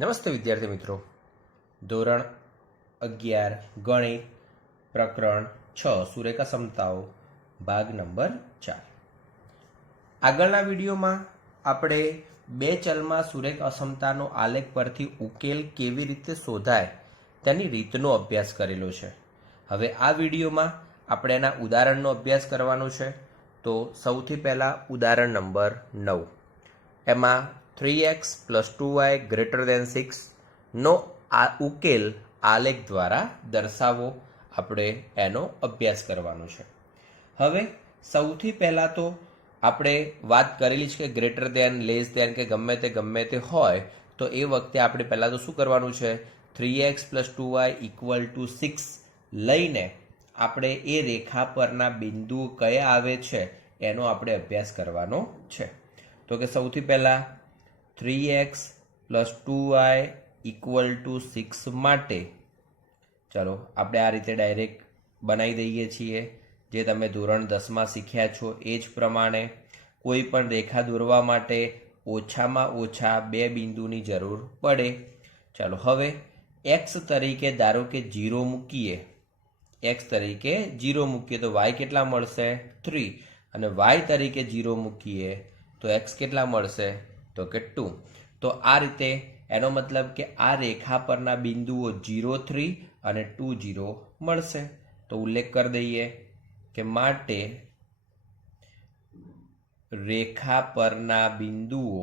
નમસ્તે વિદ્યાર્થી મિત્રો, ધોરણ 11 ગણિત પ્રકરણ 6 સુરેખા સમતાઓ ભાગ નંબર 4। આગળના વિડીયોમાં આપણે બે ચલમાં સુરેખ અસમતાનો આલેખ પરથી ઉકેલ કેવી રીતે શોધાય તેની રીતનો અભ્યાસ કરેલો છે। હવે આ વિડીયોમાં આપણે એના ઉદાહરણનો અભ્યાસ કરવાનો છે। તો સૌથી પહેલાં ઉદાહરણ નંબર 9, એમાં 3x + 2y > 6 નો આ ઉકેલ આલેખ દ્વારા દર્શાવો, આપણે એનો અભ્યાસ કરવાનો છે। હવે સૌથી પહેલાં તો આપણે વાત કરેલી છે કે ગ્રેટર દેન, લેસ દેન કે ગમે તે હોય તો એ વખતે આપણે પહેલાં તો શું કરવાનું છે, 3x + 2y = 6 લઈને આપણે એ રેખા પરના બિંદુઓ કયા આવે છે એનો આપણે અભ્યાસ કરવાનો છે। તો કે સૌથી પહેલાં 3x + 2y = 6 માટે ચાલો આપણે આ રીતે ડાયરેક્ટ બનાવી દઈએ છીએ, જે તમે ધોરણ 10માં શીખ્યા છો એ જ પ્રમાણે। કોઈ પણ રેખા દોરવા માટે ઓછામાં ઓછા બે બિંદુની જરૂર પડે। ચાલો હવે x તરીકે ધારો કે 0 મૂકીએ, x તરીકે 0 મૂકીએ તો y કેટલા મળશે 3, અને y તરીકે 0 મૂકીએ તો x કેટલા મળશે તો કે 2। તો આ રીતે એનો મતલબ કે આ રેખા પરના બિંદુઓ 0, 3 અને 2, 0 મળશે। તો ઉલ્લેખ કરી દઈએ કે માટે રેખા પરના બિંદુઓ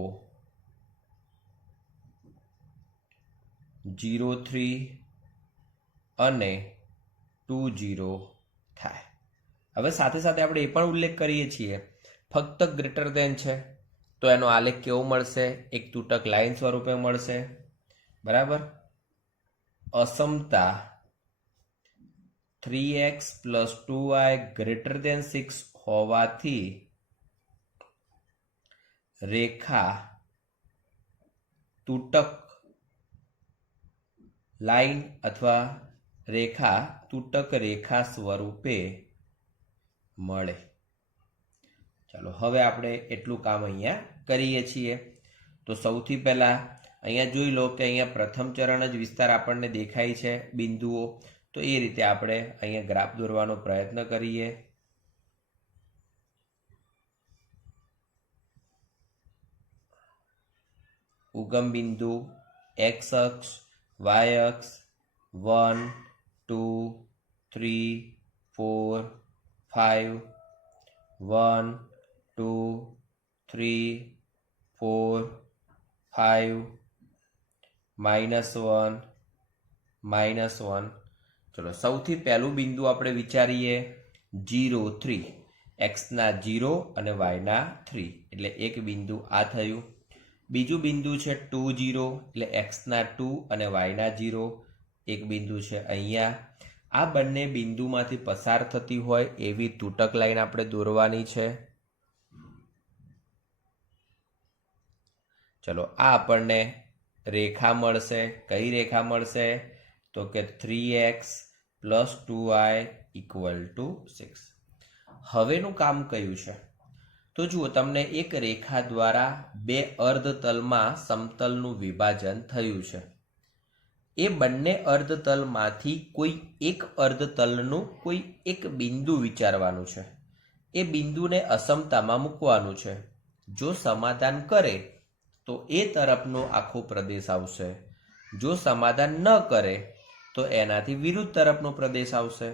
0, 3 અને 2, 0 થાય। હવે સાથે સાથે આપણે એ પણ ઉલ્લેખ કરીએ છીએ ફક્ત ગ્રેટર દેન છે તો એનો આલેખ કેવો મળશે, એક તૂટક લાઈન સ્વરૂપે મળશે, બરાબર। અસમતા 3x + 2y > 6 હોવાથી રેખા તૂટક લાઈન અથવા રેખા તૂટક રેખા સ્વરૂપે મળે। ચાલો હવે આપણે એટલું કામ અહીંયા કરીએ છીએ। તો સૌથી પહેલાં અહીંયા જોઈ લો કે અહીંયા પ્રથમ ચરણ જ વિસ્તાર આપણને દેખાય છે બિંદુઓ, તો એ રીતે આપણે અહીંયા ગ્રાફ દોરવાનો પ્રયત્ન કરીએ। ઉગમ બિંદુ x અક્ષ, y અક્ષ 1, 2, 3, 4, 5, 1, 2, 3, 4, 5, -1, -1। ચલો સૌથી પહેલું બિંદુ આપણે વિચારીએ 0, 3, x ના 0 અને y ના 3, એટલે એક બિંદુ આ થયું। બીજું બિંદુ છે 2, 0, એટલે x ના 2 અને y ના 0, એક બિંદુ છે અહીંયા। આ બંને બિંદુમાંથી પસાર થતી હોય એવી તૂટક લાઈન આપણે દોરવાની છે। ચલો આ આપણને રેખા મળશે, કઈ રેખા મળશે તો કે 3x + 2y = 6। હવેનું કામ કયું છે તો જુઓ, તમને એક રેખા દ્વારા બે અર્ધતલમાં સમતલનું વિભાજન થયું છે। એ બંને અર્ધતલમાંથી કોઈ એક અર્ધતલનું કોઈ એક બિંદુ વિચારવાનું છે, એ બિંદુને અસમતામાં મૂકવાનું છે। જો સમાધાન કરે તો એ તરફનો આખો પ્રદેશ આવશે, જો સમાધાન ન કરે તો એનાથી વિરુદ્ધ તરફનો પ્રદેશ આવશે।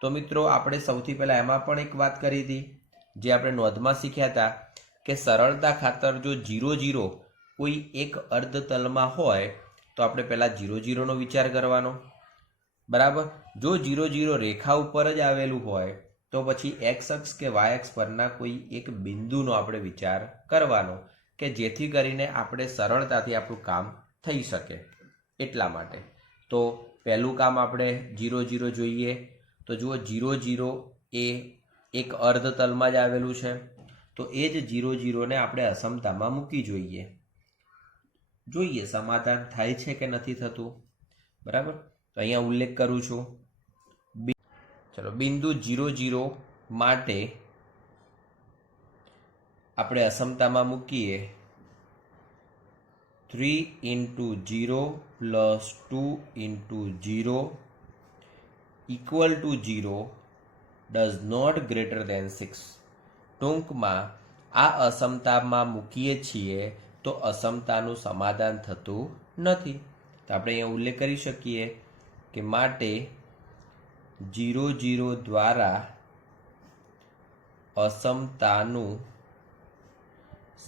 તો મિત્રો આપણે સૌથી પહેલાં એમાં પણ એક વાત કરી હતી, જે આપણે નોંધમાં શીખ્યા હતા કે સરળતા ખાતર જો 0, 0 કોઈ એક અર્ધતલમાં હોય તો આપણે પહેલાં 0, 0નો વિચાર કરવાનો, બરાબર। જો 0, 0 રેખા ઉપર જ આવેલું હોય તો પછી x અક્ષ કે y અક્ષ પરના કોઈ એક બિંદુનો આપણે વિચાર કરવાનો, કે જેથી કરીને આપણે સરળતાથી આપણું કામ થઈ શકે એટલા માટે। તો પહેલું કામ આપણે 0, 0 જોઈએ તો જુઓ 0, 0 એ એક અર્ધતલમાં જ આવેલું છે, તો એ જ 0, 0ને આપણે અસમતામાં મૂકી જોઈએ સમાધાન થાય છે કે નથી થતું, બરાબર। તો અહીંયા ઉલ્લેખ કરું છું, ચલો બિંદુ 0, 0 માટે આપણે અસમતામાં મૂકીએ 3 into 0 plus 2 into 0 equal to 0 does not greater than 6. ટૂંકમાં આ અસમતામાં મૂકીએ છીએ તો અસમતાનું સમાધાન થતું નથી. તો આપણે અહીંયા ઉલ્લેખ કરી શકીએ કે માટે 0 0 દ્વારા અસમતાનું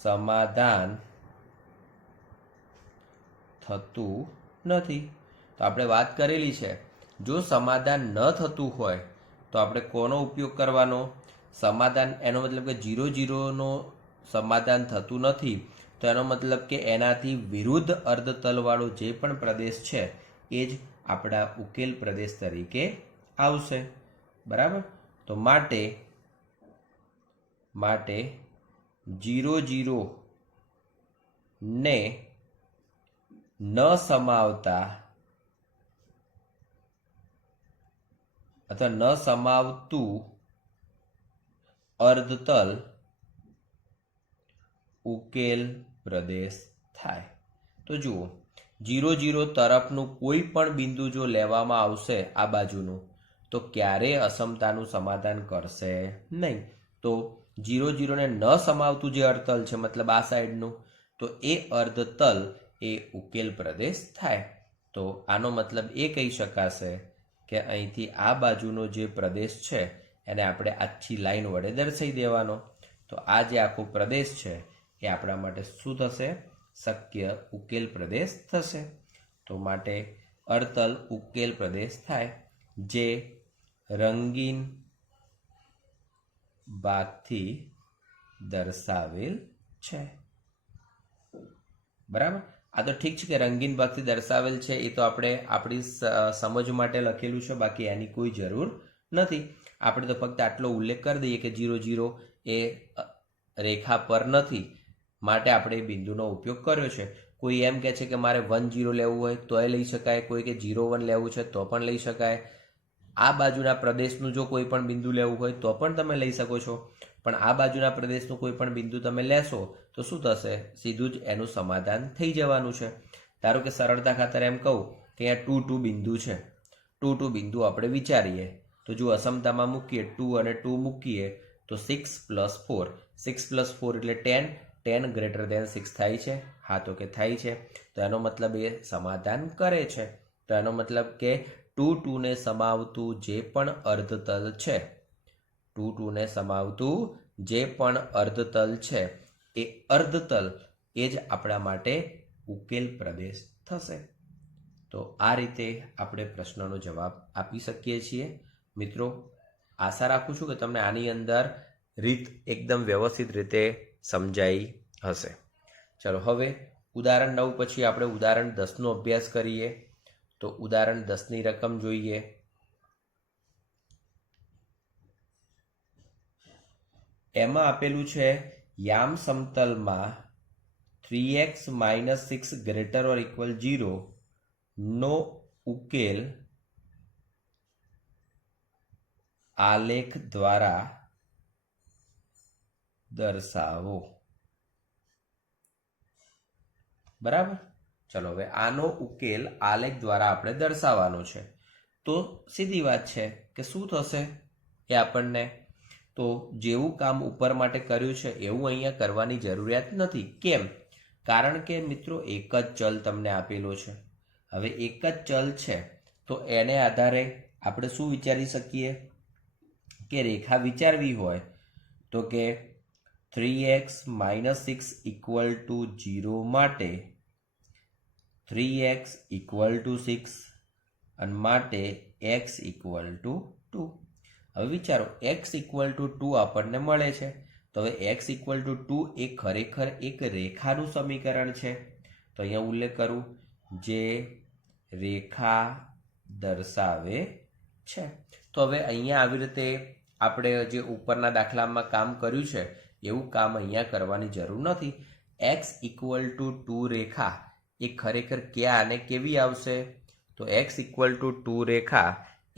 સમાધાન થતું નથી. તો આપણે વાત કરેલી છે, જો સમાધાન ન થતું હોય તો આપણે કોનો ઉપયોગ કરવાનો? સમાધાન, એનો મતલબ કે 0 0નો સમાધાન થતું નથી તો એનો મતલબ કે એનાથી વિરુદ્ધ અર્ધતલવાળો જે પણ પ્રદેશ છે એ જ આપણા ઉકેલ પ્રદેશ તરીકે આવશે. બરાબર? તો માટે 0 0 ને ન સમાવતા અથવા ન સમાવતું અર્ધતલ ઉકેલ પ્રદેશ થાય. તો જુઓ, 0 0 તરફનું કોઈ પણ બિંદુ જો લેવામાં આવશે આ બાજુનું તો ક્યારેય અસમતાનું સમાધાન કરશે નહીં. તો 0 0 ને ન સમાવતું જે અર્ધતલ છે, મતલબ આ સાઈડનું, તો એ અર્ધતલ એ ઉકેલ પ્રદેશ થાય. તો આનો મતલબ એ કહી શકાશે કે અહીંથી આ બાજુનો જે પ્રદેશ છે એને આપણે આછી લાઈન વડે દર્શાવી દેવાનો. તો આ જે આખો પ્રદેશ છે એ આપણા માટે શું થશે? શક્ય ઉકેલ પ્રદેશ થશે. તો માટે અર્ધતલ ઉકેલ પ્રદેશ થાય જે રંગીન ભાગથી દર્શાવેલ છે. બરાબર? આ તો ઠીક છે કે રંગીન ભાગથી દર્શાવેલ છે, એ તો આપણે આપણી સમજ માટે લખેલું છે, બાકી એની કોઈ જરૂર નથી. આપણે તો ફક્ત આટલો ઉલ્લેખ કરી દઈએ કે 0 0 એ રેખા પર નથી, માટે આપણે એ બિંદુનો ઉપયોગ કર્યો છે. કોઈ એમ કહે છે કે મારે 1 0 લેવું હોય તોય લઈ શકાય, કોઈ કે 0 1 લેવું છે તો પણ લઈ શકાય. આ બાજુના પ્રદેશનું જો કોઈ પણ બિંદુ લેવું હોય તો પણ તમે લઈ શકો છો. પણ આ બાજુના પ્રદેશનું કોઈ પણ બિંદુ તમે લેશો તો શું થશે? સીધું જ એનું સમાધાન થઈ જવાનું છે. ધારો કે સરળતા ખાતર એમ કહું કે અહીંયા 2 2 બિંદુ છે. 2 2 બિંદુ આપણે વિચારીએ તો જો અસમતામાં મૂકીએ 2 અને 2 મૂકીએ તો 6 + 4, 6 + 4 એટલે 10, 10 greater than 6 થાય છે? હા, તો કે થાય છે. તો એનો મતલબ એ સમાધાન કરે છે. તો એનો મતલબ કે 2 2 ને સમાવતું જે પણ અર્ધતલ છે, 2 2 ને સમાવતું જે પણ અર્ધતલ છે એ અર્ધતલ એ જ આપણા માટે ઉકેલ પ્રદેશ થશે. તો આ રીતે આપણે પ્રશ્નનો જવાબ આપી શકીએ છીએ. મિત્રો, આશા રાખું છું કે તમને આની અંદર રીત એકદમ વ્યવસ્થિત રીતે સમજાઈ હશે. ચલો હવે ઉદાહરણ 9 પછી આપણે ઉદાહરણ 10નો અભ્યાસ કરીએ. તો ઉદાહરણ 10ની રકમ જોઈએ. એમાં આપેલું છે યામ સમતલમાં 3x - 6 greater or equal 0 નો ઉકેલ આલેખ દ્વારા દર્શાવો. બરાબર? ચલો હવે આનો ઉકેલ આલેખ દ્વારા આપણે દર્શાવવાનો છે. તો સીધી વાત છે કે શું થશે એ આપણને, તો જેવું કામ ઉપર માટે કર્યું છે એવું અહીંયા કરવાની જરૂરિયાત નથી. કેમ? કારણ કે મિત્રો એક જ ચલ તમને આપેલો છે. હવે એક જ ચલ છે તો એને આધારે આપણે શું વિચારી શકીએ કે રેખા વિચારવી હોય તો કે 3x - 6 = 0 માટે 3x = 6 અને માટે x = 2. હવે વિચારો, x = 2 આપણને મળે છે. તો હવે x = 2 એ ખરેખર એક રેખાનું સમીકરણ છે. તો અહીંયા ઉલ્લેખ કરું, જે રેખા દર્શાવે છે. તો હવે અહીંયા આવી રીતે આપણે જે ઉપરના દાખલામાં કામ કર્યું છે એવું કામ અહીંયા કરવાની જરૂર નથી. x = 2 રેખા એ ખરેખર ક્યાં અને કેવી આવશે? તો x = 2 રેખા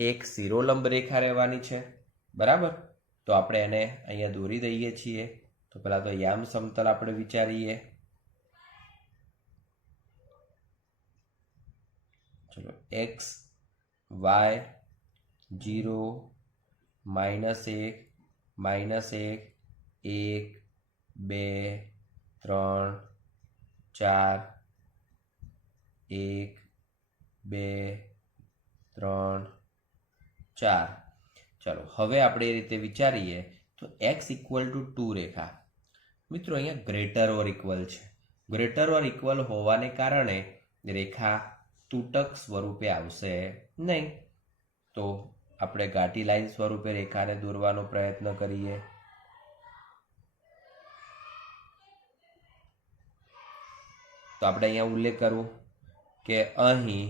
એક શિરોલંબ રેખા રહેવાની છે. બરાબર? તો આપણે એને અહીંયા દોરી દઈએ છીએ. તો પહેલાં તો યામ સમતલ આપણે વિચારીએ. ચલો એક્સ વાય 0 -1 -1 1 2 3 4 1 2 3 4 ચલો હવે આપણે એ રીતે વિચારીએ તો x ઇક્વલ ટુ 2 રેખા મિત્રો અહીંયા ગ્રેટર ઓર ઇક્વલ છે. ગ્રેટર ઓર ઇક્વલ હોવાને કારણે રેખા તૂટક સ્વરૂપે આવશે નહીં. તો આપણે ઘાટી લાઈન સ્વરૂપે રેખાને દોરવાનો પ્રયત્ન કરીએ. તો આપણે અહીંયા ઉલ્લેખ કરવો કે અહીં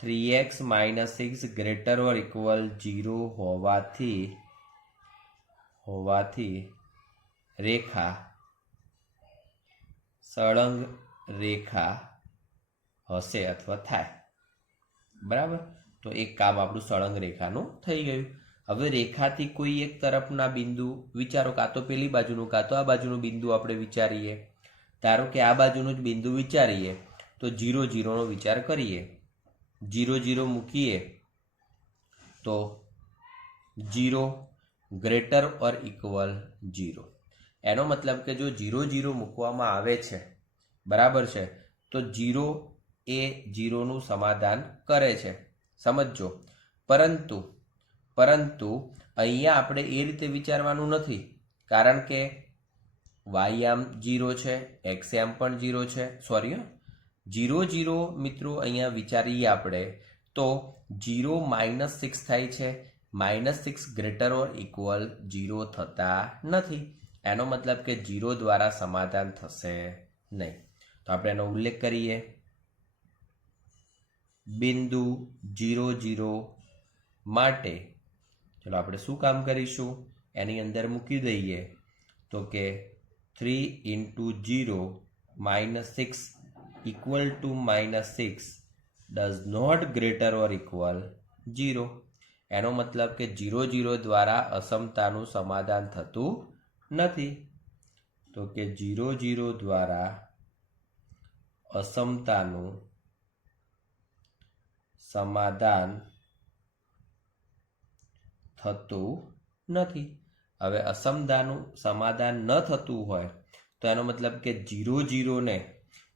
3x - 6 ગ્રેટર ઓર ઇક્વલ 0 હોવાથી રેખા સળંગ રેખા હશે અથવા થાય. બરાબર, તો એક કામ આપણું સળંગ રેખાનું થઈ ગયું. હવે રેખાથી કોઈ એક તરફના બિંદુ વિચારો, કાં તો પેલી બાજુનું કાં તો આ બાજુનું બિંદુ આપણે વિચારીએ. ધારો કે આ બાજુનું જ બિંદુ વિચારીએ તો 0 0નો વિચાર કરીએ. 0 0 મૂકીએ તો 0 ગ્રેટર ઓર ઇક્વલ 0. એનો મતલબ કે જો 0 0 મૂકવામાં આવે છે, બરાબર છે, તો 0 એ 0નું સમાધાન કરે છે, સમજો. પરંતુ અહીંયા આપણે એ રીતે વિચારવાનું નથી, કારણ કે y આમ 0 છે, x આમ પણ 0 છે. 0 0 મિત્રો અહીંયા વિચારીએ આપણે તો 0 -6 થાય છે. -6 ગ્રેટર ઓર ઇક્વલ 0 થતા નથી. એનો મતલબ કે 0 દ્વારા સમાધાન થશે નહીં. તો આપણે એનો ઉલ્લેખ કરીએ. બિંદુ 0 0 માટે ચલો આપણે શું કામ કરીશું, એની અંદર મૂકી દઈએ તો કે 3 × 0 -6 equal to -6 does not greater or equal 0. એનો મતલબ કે 0 0 દ્વારા અસમતાનું સમાધાન થતું નથી. તો કે 0 0 દ્વારા અસમતાનું સમાધાન થતું નથી. હવે અસમતાનું સમાધાન ન થતું હોય તો એનો મતલબ કે 0 0 ને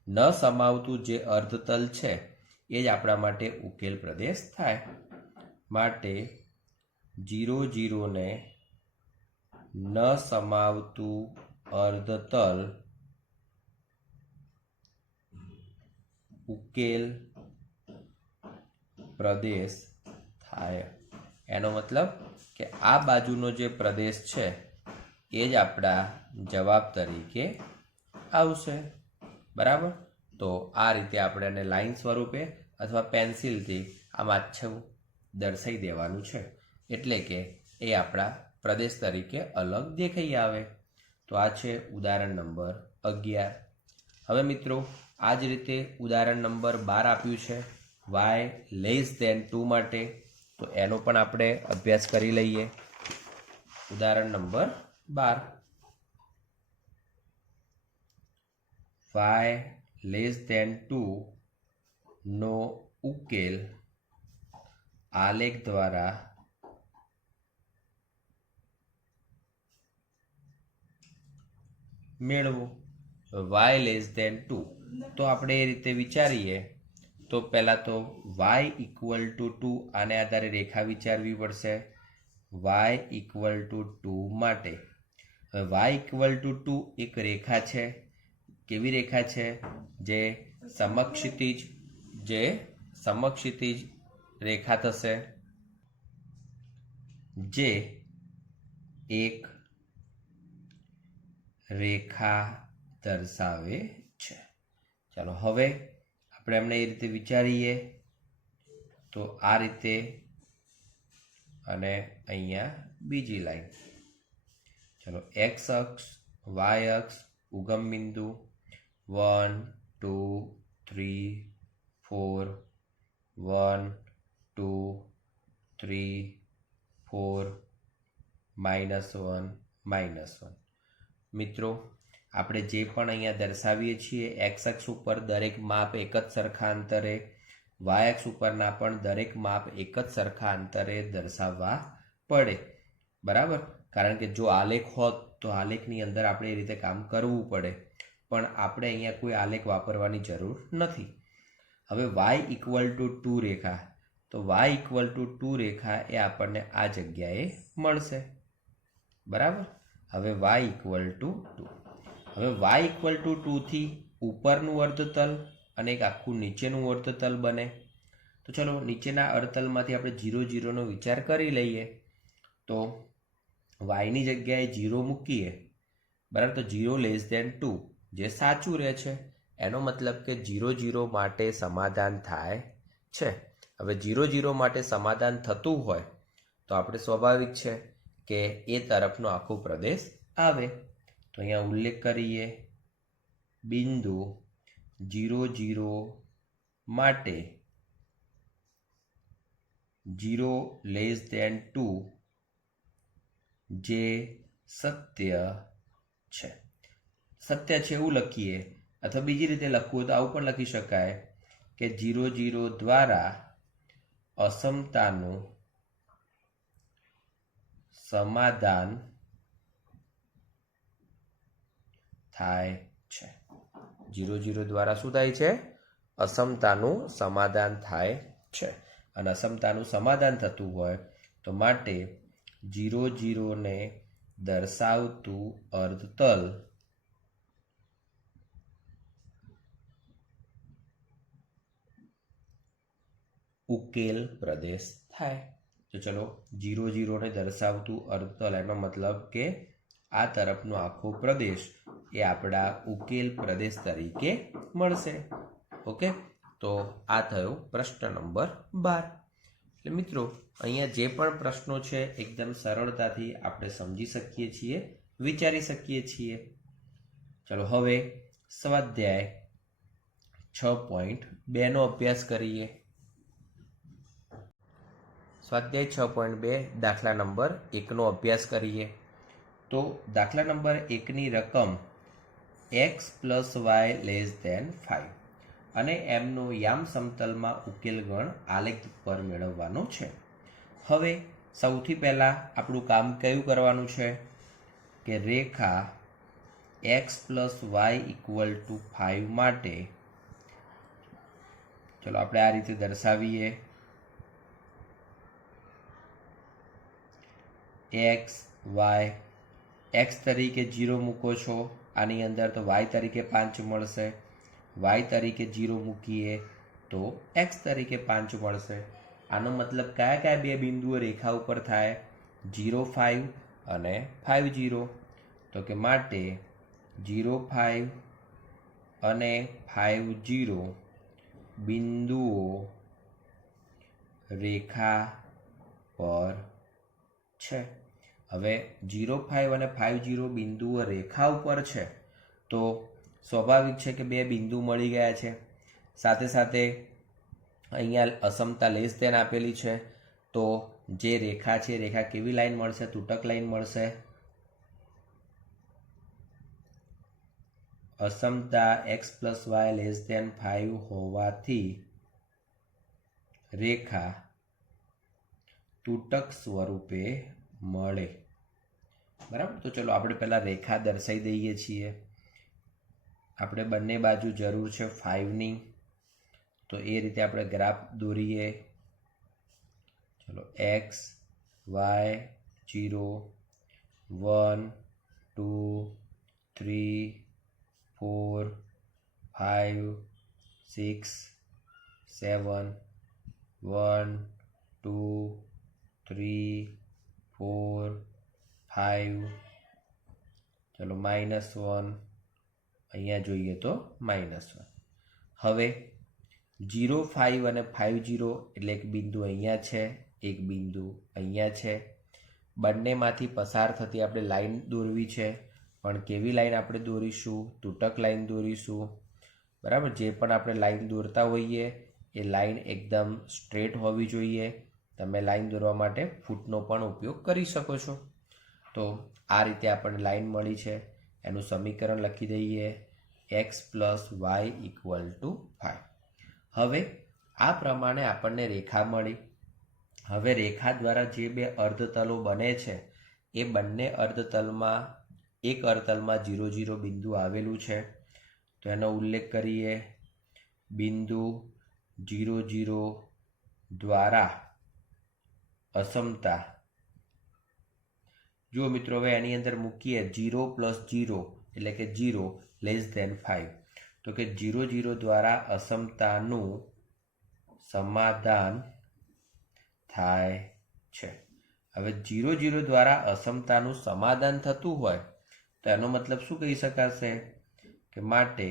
ન સમાવતું જે અર્ધતલ છે એ જ આપણા માટે ઉકેલ પ્રદેશ થાય. માટે 0 0 ને ન સમાવતું અર્ધતલ ઉકેલ પ્રદેશ થાય. એનો મતલબ કે આ બાજુનો જે પ્રદેશ છે એ જ આપણા જવાબ તરીકે આવશે. બરાબર, તો આ રીતે આપણે એને લાઈન સ્વરૂપે અથવા પેન્સિલથી આ માછું દર્શાવી દેવાનું છે, એટલે કે એ આપણા પ્રદેશ તરીકે અલગ દેખાઈ આવે. તો આ છે ઉદાહરણ નંબર 11. હવે મિત્રો આ જ રીતે ઉદાહરણ નંબર 12 આપ્યું છે y < 2 માટે. તો એનો પણ આપણે અભ્યાસ કરી લઈએ. ઉદાહરણ નંબર 12 y < 2 નો ઉકેલ આલેખ દ્વારા મેળવો. y < 2 તો આપણે એ રીતે વિચારીએ તો પહેલાં તો y = 2 આને આધારે રેખા વિચારવી પડશે. y = 2 માટે હવે y = 2 એક રેખા છે. કેવી રેખા છે? જે સમક્ષિતિજ રેખા થશે, જે એક રેખા દર્શાવે છે. ચાલો હવે આપણે એમને એ રીતે વિચારીએ તો આ રીતે, અને અહીંયા બીજી લાઈન. ચલો x અક્ષ, y અક્ષ, ઉગમ બિંદુ 1 2 3 4 1 2 3 4 -1 મિત્રો આપણે જે પણ અહીંયા દર્શાવીએ છીએ x અક્ષ ઉપર દરેક માપ એક જ સરખા અંતરે, વાય એક્સ ઉપરના પણ દરેક માપ એક જ સરખા અંતરે દર્શાવવા પડે, બરાબર. કારણ કે જો આલેખ હોત તો આલેખની અંદર આપણે એ રીતે કામ કરવું પડે, પણ આપણે અહીંયા કોઈ આલેખ વાપરવાની જરૂર નથી. હવે વાય ઇક્વલ ટુ 2 રેખા, તો વાય ઇક્વલ ટુ 2 રેખા એ આપણને આ જગ્યાએ મળશે, બરાબર. હવે વાય ઇક્વલ ટુ 2. હવે વાય ઇક્વલ ટુ 2 થી ઉપરનું અર્ધતલ અને એક આખું નીચેનું અર્ધતલ બને. તો ચલો નીચેના અર્ધતલમાંથી આપણે 0 0નો વિચાર કરી લઈએ. તો વાયની જગ્યાએ 0 મૂકીએ, બરાબર. તો 0 લેસ ધેન 2 જે સાચું રહે છે, એનો મતલબ કે 0 0 માટે સમાધાન થાય છે. હવે 0 0 માટે સમાધાન થતું હોય તો આપણે સ્વાભાવિક છે કે એ તરફનો આખો પ્રદેશ આવે. તો અહીંયા ઉલ્લેખ કરીએ, બિંદુ 0 0 માટે 0 લેસ ધેન 2 જે સત્ય છે. સત્ય છે એવું લખીએ, અથવા બીજી રીતે લખવું હોય તો આવું પણ લખી શકાય કે 0 0 દ્વારા અસમતાનું સમાધાન થાય છે. 0 0 દ્વારા શું થાય છે? અસમતાનું સમાધાન થાય છે. અને અસમતાનું સમાધાન થતું હોય તો માટે 0 0 ને દર્શાવતું અર્ધતલ ઉકેલ પ્રદેશ થાય. તો ચલો 0 0 ને દર્શાવતું અર્ધતલ એનો મતલબ કે આ તરફનો આખો પ્રદેશ એ આપણા ઉકેલ પ્રદેશ તરીકે મળશે. ઓકે, તો આ થયો પ્રશ્ન નંબર 12. એટલે મિત્રો અહીંયા જે પણ પ્રશ્નો છે એકદમ સરળતાથી આપણે સમજી શકીએ છીએ, વિચારી શકીએ છીએ. ચલો હવે સ્વાધ્યાય 6.2 નો અભ્યાસ કરીએ. સ્વાધ્યાય 6.2 દાખલા નંબર 1 નો અભ્યાસ કરીએ. તો દાખલા નંબર 1ની રકમ x plus Y less than 5 અને એમનો યામ સમતલમાં ઉકેલ ગણ આલેખ પર મેળવવાનો છે. હવે સૌથી પહેલાં આપણું કામ કયું કરવાનું છે કે રેખા x plus y equal to 5 માટે ચલો આપણે આ રીતે દર્શાવીએ. એક્સ વાય, એક્સ તરીકે 0 મૂકો છો આની અંદર તો વાય તરીકે 5 મળશે, વાય તરીકે 0 મૂકીએ તો એક્સ તરીકે 5 મળશે. આનો મતલબ કયા કયા બે બિંદુઓ રેખા ઉપર થાય? 0 5 અને 5 0. તો કે માટે 0 5 અને 5 0 બિંદુઓ રેખા પર છે. હવે 0 5 અને 5 0 બિંદુઓ રેખા ઉપર છે તો સ્વાભાવિક છે કે બે બિંદુ મળી ગયા છે. સાથે સાથે અહીંયા અસમતા લેસ ધેન આપેલી છે, તો જે રેખા છે રેખા કેવી લાઈન મળશે? તૂટક લાઈન મળશે. અસમતા x plus Y less than 5 હોવાથી રેખા તૂટક સ્વરૂપે મળે, બરાબર. તો ચલો આપણે પહેલાં રેખા દર્શાવી દઈએ છીએ. આપણે બંને બાજુ જરૂર છે 5ની, તો એ રીતે આપણે ગ્રાફ દોરીએ. ચલો એક્સ વાય 0 1 2 3 4 5 6 7 1 2 3 4 5 ચલો -1, અહીંયા જોઈએ તો -1. હવે 0 5 અને 5 0 એટલે એક બિંદુ અહીંયા છે, એક બિંદુ અહીંયા છે. બંનેમાંથી પસાર થતી આપણે લાઈન દોરવી છે, પણ કેવી લાઈન આપણે દોરીશું? તૂટક લાઈન દોરીશું, બરાબર. જે પણ આપણે લાઈન દોરતા હોઈએ એ લાઈન એકદમ સ્ટ્રેટ હોવી જોઈએ. તમે લાઈન દોરવા માટે ફૂટનો પણ ઉપયોગ કરી શકો છો. તો આ રીતે આપણને લાઈન મળી છે, એનું સમીકરણ લખી દઈએ x plus y equal to 5. હવે આ પ્રમાણે આપણને રેખા મળી. હવે રેખા દ્વારા જે બે અર્ધતલો બને છે એ બંને અર્ધતલમાં એક અર્ધતલમાં 0 0 બિંદુ આવેલું છે, તો એનો ઉલ્લેખ કરીએ. બિંદુ 0 0 દ્વારા અસમતા, જુઓ મિત્રો, હવે એની અંદર મૂકીએ 0 + 0 એટલે કે 0 < 5, તો કે 0 0 દ્વારા અસમતાનું સમાધાન થાય છે. હવે 0 0 દ્વારા અસમતાનું સમાધાન થતું હોય તો એનો મતલબ શું કહી શકાશે કે માટે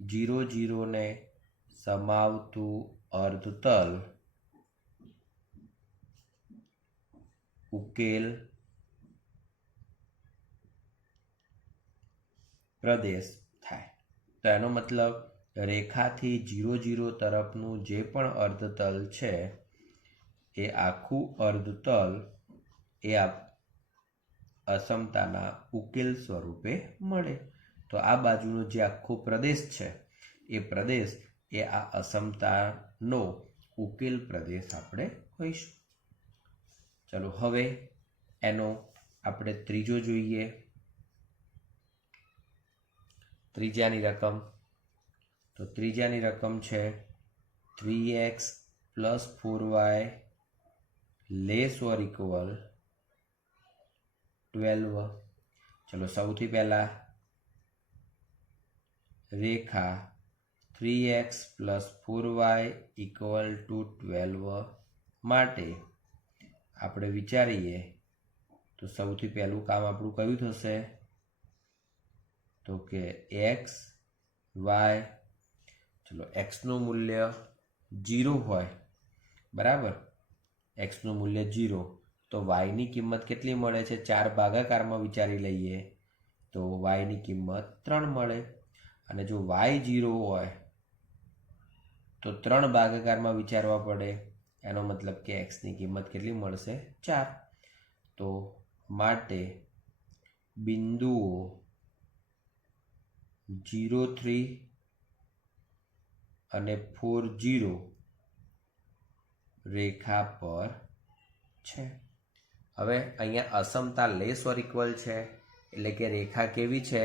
0 0 ને સમાવતું અર્ધતલ ઉકેલ પ્રદેશ થાય. તો એનો મતલબ રેખાથી 0 0 તરફનું જે પણ અર્ધતલ છે એ આખું અર્ધતલ એ અસમતાના ઉકેલ સ્વરૂપે મળે. તો આ બાજુનો જે આખો પ્રદેશ છે એ પ્રદેશ એ આ અસમતાનો ઉકેલ પ્રદેશ આપણે કહીશું. ચલો હવે એનો આપણે ત્રીજો જોઈએ. ત્રીજાની રકમ, તો ત્રીજાની રકમ છે 3x + 4y <= 12. ચલો સૌથી પહેલા રેખા 3x + 4y = 12 માટે આપણે વિચારીએ તો સૌથી પહેલું કામ આપણું કયું થશે, તો કે x y, ચલો x નું મૂલ્ય 0 હોય, બરાબર, x નું મૂલ્ય 0, તો y ની કિંમત કેટલી મળે છે? 4 ભાગાકારમાં વિચારી લઈએ તો y ની કિંમત 3 મળે. અને જો y 0 હોય તો 3 ભાગાકારમાં વિચારવા પડે, એનો મતલબ કે x ની કિંમત કેટલી મળશે? 4. તો માટે બિંદુઓ 0 3 અને 4 0 રેખા પર છે. હવે અહીંયા અસમતા <= છે, એટલે કે રેખા કેવી છે?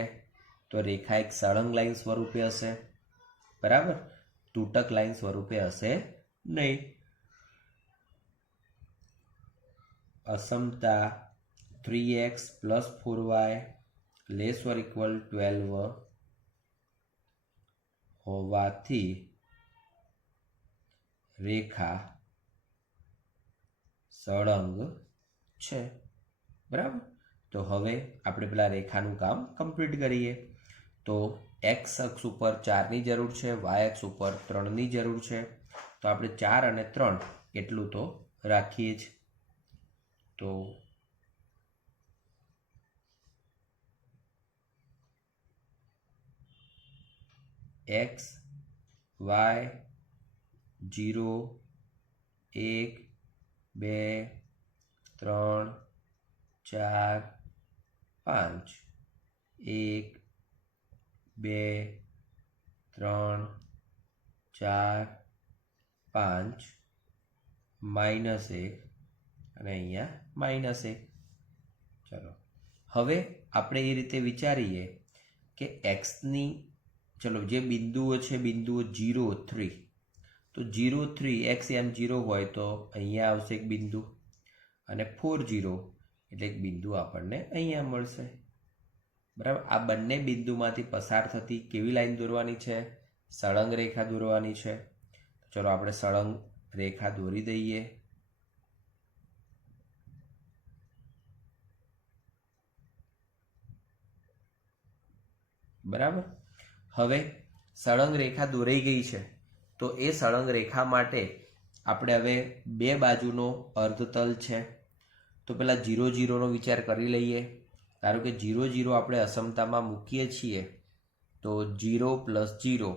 તો રેખા એક સળંગ લાઈન સ્વરૂપે હશે, બરાબર, તૂટક લાઈન સ્વરૂપે હશે નહીં. અસમતા 3x + 4y <= 12 હોવાથી રેખા સળંગ છે, બરાબર. તો હવે આપણે પેલા રેખાનું કામ કમ્પ્લીટ કરીએ. તો x અક્ષ ઉપર 4 ની જરૂર છે, y અક્ષ ઉપર 3 ની જરૂર છે, તો આપણે 4 અને 3 એટલું તો રાખીએ જ. તો x y 0 1 2 3 4 5 1 2 3 4 5 -1 અને અહીંયા -1. ચલો હવે આપણે એ રીતે વિચારીએ કે xની, ચલો જે બિંદુઓ છે, બિંદુઓ 0 3, તો 0 3 x એમ 0 હોય તો અહીંયા આવશે એક બિંદુ, અને 4 0 એટલે એક બિંદુ આપણને અહીંયા મળશે, બરાબર. આ બંને બિંદુમાંથી પસાર થતી કેવી લાઈન દોરવાની છે? સળંગ રેખા દોરવાની છે. ચલો આપણે સળંગ રેખા દોરી દઈએ. બરાબર. હવે સળંગ રેખા દોરાઈ ગઈ છે, તો એ સળંગ રેખા માટે આપણે હવે બે બાજુનો અર્ધતલ છે, તો પેલા 0 0 નો વિચાર કરી લઈએ. ધારો કે 0 0 આપણે અસમતામાં મૂકીએ છીએ, તો 0 + 0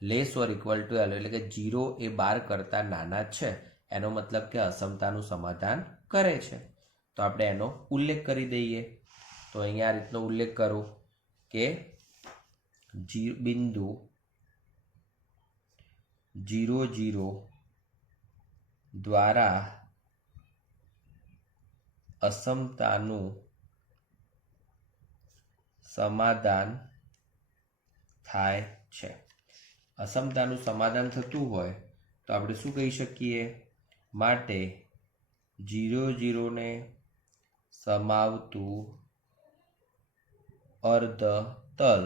<= 12, એટલે કે 0 એ 12 કરતાં નાના છે, એનો મતલબ કે અસમતાનું સમાધાન કરે છે. તો આપણે એનો ઉલ્લેખ કરી દઈએ. તો અહીંયા આ રીતનો ઉલ્લેખ કરું કે બિંદુ 0 0 દ્વારા અસમતાનું સમાધાન થાય છે. અસમતાનું સમાધાન થતું હોય તો આપણે શું કહી શકીએ? માટે 0 0 ને સમાવતું અર્ધતલ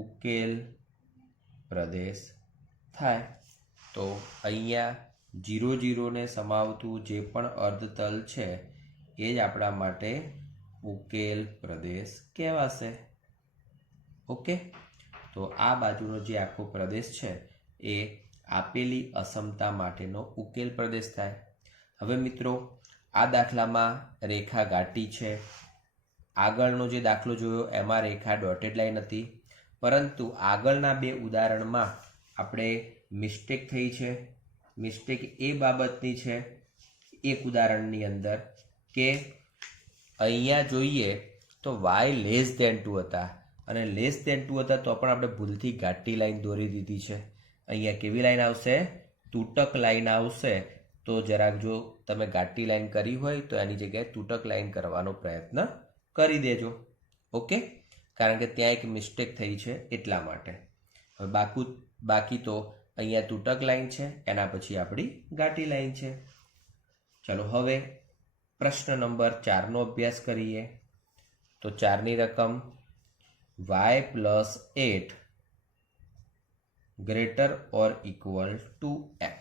ઉકેલ પ્રદેશ થાય. તો અહીંયા 0 0 ને સમાવતું જે પણ અર્ધતલ છે એ જ આપણા માટે ઉકેલ પ્રદેશ કહેવાશે. ઓકે, તો આ બાજુનો જે આખો પ્રદેશ છે એ આપેલી અસમતા માટેનો ઉકેલ પ્રદેશ થાય. હવે મિત્રો, આ દાખલામાં રેખા ઘાટી છે. આગળનો જે દાખલો જોયો એમાં રેખા ડોટેડ લાઈન હતી, પરંતુ આગળના બે ઉદાહરણમાં આપણે મિસ્ટેક થઈ છે. મિસ્ટેક એ બાબતની છે એક ઉદાહરણની અંદર કે અહીંયા જોઈએ તો y લેસ ધેન 2 હતા, અને લેસ ધેન 2 હતા તો પણ આપણે ભૂલથી ઘાટી લાઈન દોરી દીધી છે. અહીંયા કેવી લાઈન આવશે? તૂટક લાઈન આવશે. તો જરાક જો તમે ઘાટી લાઈન કરી હોય તો એની જગ્યાએ તૂટક લાઈન કરવાનો પ્રયત્ન કરી દેજો. ઓકે, કારણ કે ત્યાં એક મિસ્ટેક થઈ છે એટલા માટે. હવે બાકી તો અહીંયા તૂટક લાઈન છે, એના પછી આપણી ઘાટી લાઈન છે. ચલો હવે પ્રશ્ન નંબર 4નો અભ્યાસ કરીએ. તો 4ની રકમ y + 8 greater or equal to x.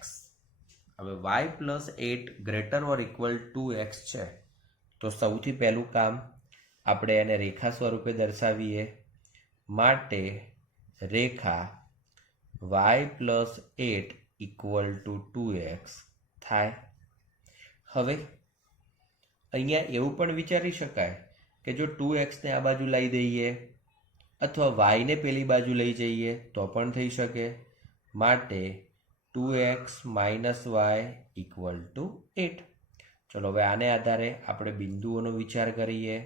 હવે y + 8 greater or equal to x છે, તો સૌથી પહેલું કામ આપણે એને રેખા સ્વરૂપે દર્શાવીએ. માટે રેખા y + 8 = 2x થાય. હવે અહીંયા એવું પણ વિચારી શકાય કે જો 2x ને આ બાજુ લઈ દઈએ અથવા y ને પેલી બાજુ લઈ જઈએ તો પણ થઈ શકે. માટે 2x - y = 8. ચલો હવે આને આધારે આપણે બિંદુઓનો વિચાર કરીએ.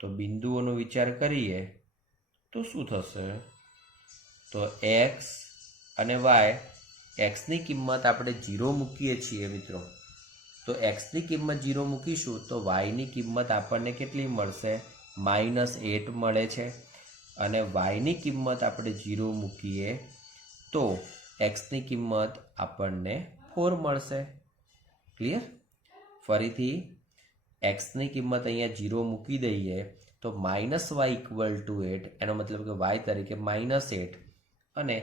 તો બિંદુઓનો વિચાર કરીએ તો શું થશે? તો x અને y, xની કિંમત આપણે 0 મૂકીએ છીએ મિત્રો. તો xની કિંમત 0 મૂકીશું તો yની કિંમત આપણને કેટલી મળશે? -8 મળે છે. અને yની કિંમત આપણે 0 મૂકીએ તો xની કિંમત આપણને 4 મળશે. ક્લિયર? ફરીથી xની કિંમત અહીંયા 0 મૂકી દઈએ તો -y = 8, એનો મતલબ કે y તરીકે -8, અને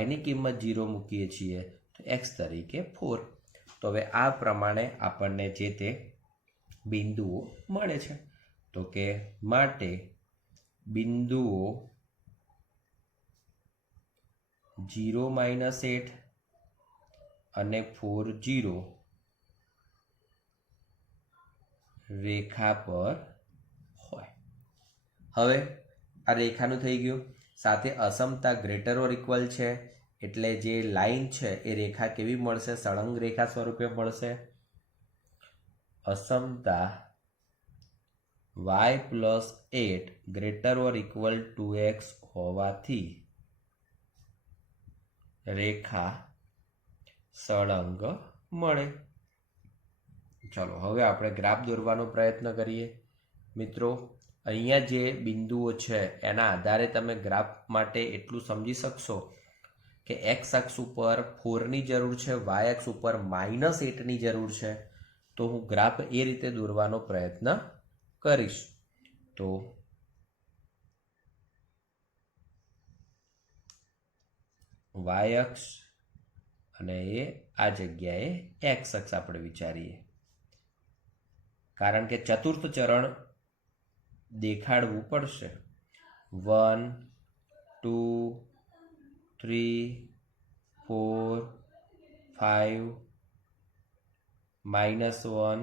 yની કિંમત 0 મૂકીએ છીએ તો x તરીકે 4. તો હવે આ પ્રમાણે આપણને જે તે બિંદુઓ મળે છે. તો કે માટે બિંદુઓ 0 - 8 અને 4 0 રેખા પર હોય. હવે આ રેખાનું થઈ ગયું. સાથે અસમતા ગ્રેટર ઓર ઇક્વલ છે, એટલે જે લાઈન છે એ રેખા કેવી મળશે? સળંગ રેખા સ્વરૂપે મળશે. અસમતા y + 8 greater or equal to x હોવાથી રેખા સળંગ મળે. ચલો હવે આપણે ગ્રાફ દોરવાનો પ્રયત્ન કરીએ. મિત્રો, અહીંયા જે બિંદુઓ છે એના આધારે તમે ગ્રાફ માટે એટલું સમજી શકશો કે x અક્ષ ઉપર 4ની જરૂર છે, y અક્ષ ઉપર -8ની જરૂર છે. તો હું ગ્રાફ એ રીતે દોરવાનો પ્રયત્ન કરીશ. તો y અક્ષ અને એ આ જગ્યાએ x અક્ષ આપણે વિચારીએ, કારણ કે ચતુર્થ ચરણ દેખાડવું પડશે. 1 2 3 4 5 -1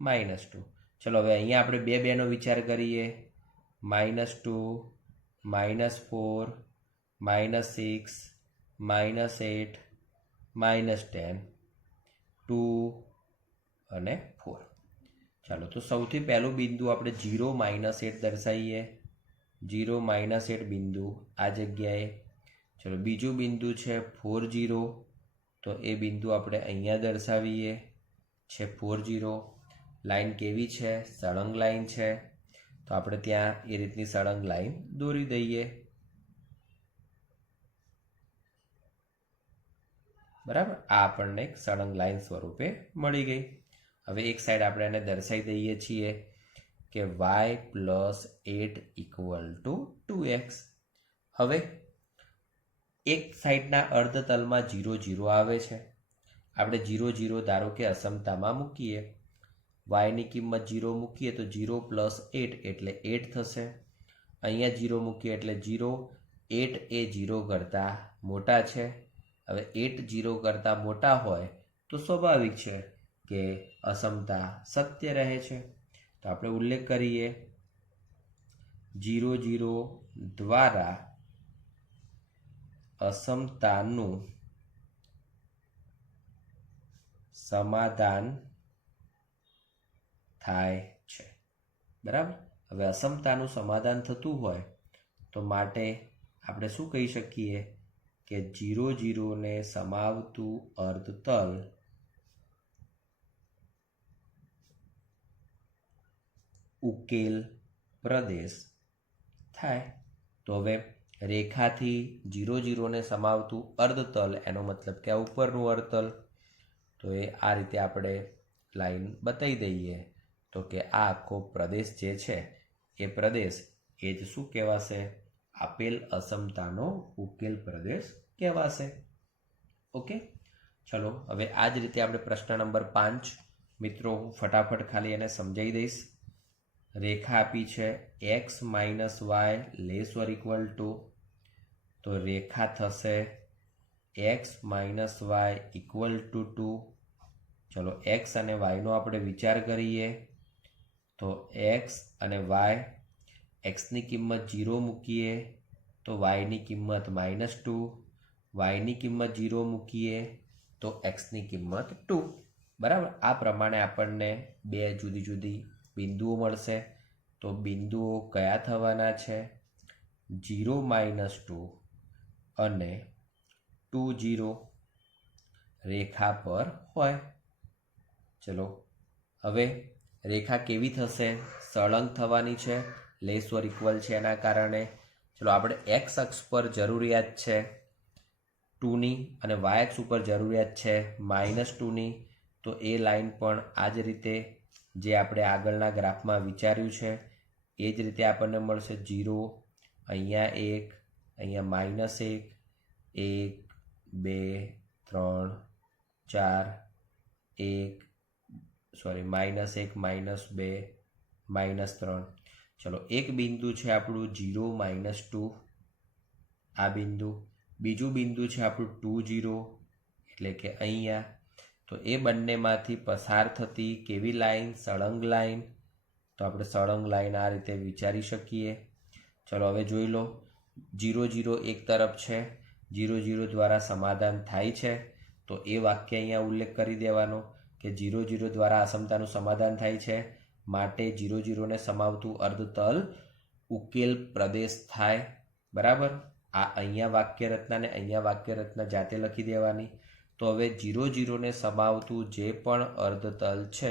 -2. ચલો હવે અહીંયા આપણે બેનો વિચાર કરીએ. -2 -4 -6 -8 -10 2 અને 4. ચાલો તો સૌથી પહેલું બિંદુ આપણે 0 -8 દર્શાવીએ. 0 -8 બિંદુ આ જગ્યાએ. ચલો બીજું બિંદુ છે 4 તો એ બિંદુ આપણે અહીંયા દર્શાવીએ છે 4 લાઈન કેવી છે સળંગ લાઈન છે તો આપણે ત્યાં એ રીતની સળંગ લાઈન દોરી દઈએ બરાબર આ આપણને એક સળંગ લાઈન સ્વરૂપે મળી ગઈ હવે એક સાઈડ આપણે એને દર્શાવી દઈએ છીએ કે y + 8 = 2x હવે એક સાઈડના અર્ધતલમાં 0 0 આવે છે આપણે 0 0 ધારો કે અસમતામાં મૂકીએ y ની કિંમત 0 મૂકીએ તો 0 + 8 એટલે 8 થશે અહીંયા 0 મૂકીએ એટલે 0 8 એ 0 કરતાં મોટા છે હવે 8 0 કરતાં મોટા હોય તો સ્વાભાવિક છે કે અસમતા સત્ય રહે છે તો આપણે ઉલ્લેખ કરીએ 0 0 દ્વારા અસમતાનું સમાધાન થાય છે બરાબર હવે અસમતાનું સમાધાન થતું હોય તો માટે આપણે શું કહી શકીએ કે 0 0 ને સમાવતું અર્ધતલ ઉકેલ પ્રદેશ થાય તો હવે રેખાથી 0 0 ને સમાવતું અર્ધતલ એનો મતલબ કે આ ઉપરનું અર્ધતલ તો એ આ રીતે આપણે લાઈન બતાવી દઈએ તો કે આ આખો પ્રદેશ જે છે એ પ્રદેશ એ જ શું કહેવાશે આપેલ અસમતાનો ઉકેલ પ્રદેશ કહેવાશે ઓકે ચલો હવે આ જ રીતે આપણે પ્રશ્ન નંબર 5 મિત્રો હું ફટાફટ ખાલી એને સમજાવી દઈશ રેખા આપી છે x - y <= તો રેખા થશે x - y = 2 ચલો x અને y નો આપણે વિચાર કરીએ તો x અને y x ની કિંમત 0 મૂકીએ તો y ની કિંમત -2 y ની કિંમત 0 મૂકીએ તો x ની કિંમત 2 બરાબર આ પ્રમાણે આપણને બે જુદી જુદી બિંદુઓ મળશે તો બિંદુઓ કયા થવાના છે 0 - 2 અને 2 0 રેખા પર હોય ચલો હવે રેખા કેવી થશે સળંગ થવાની છે લેસ ઓર ઇક્વલ છે એના કારણે ચલો આપણે x અક્ષ પર જરૂરિયાત છે 2ની અને y અક્ષ ઉપર જરૂરિયાત છે -2ની તો એ લાઈન પણ આ જ રીતે જે આપણે આગળના ગ્રાફમાં વિચાર્યું છે એ જ રીતે આપણને મળશે 0 અહીંયા 1 અહીંયા -1 1 2 3 4 1 સોરી -1 -2 -3 ચલો એક બિંદુ છે આપણું 0 -2 આ બિંદુ બીજું બિંદુ છે આપણું 2 0 એટલે કે અહીંયા તો એ બંનેમાંથી પસાર થતી કેવી લાઈન સળંગ લાઈન તો આપણે સળંગ લાઈન આ રીતે વિચારી શકીએ ચલો હવે જોઈ લો 0 0 એક તરફ છે 0 0 દ્વારા સમાધાન થાય છે તો એ વાક્ય અહીંયા ઉલ્લેખ કરી દેવાનો કે 0 0 દ્વારા અસમતાનું સમાધાન થાય છે માટે 0 0 ને સમાવતું અર્ધતલ ઉકેલ પ્રદેશ થાય બરાબર આ અહીંયા વાક્ય રચના ને અહીંયા વાક્ય રચના જાતે લખી દેવાની તો હવે 0 0 ને સમાવતું જે પણ અર્ધતલ છે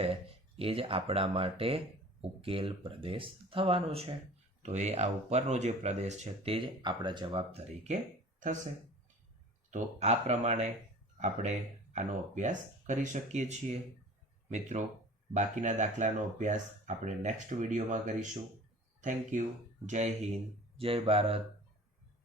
એ જ આપણા માટે ઉકેલ પ્રદેશ થવાનો છે તો એ આ ઉપરનો જે પ્રદેશ છે તે જ આપણા જવાબ તરીકે થશે તો આ પ્રમાણે આપણે આનો અભ્યાસ કરી શકીએ છીએ મિત્રો બાકીના દાખલાનો અભ્યાસ આપણે નેક્સ્ટ વિડીયોમાં કરીશું થેન્ક યુ જય હિન્દ જય ભારત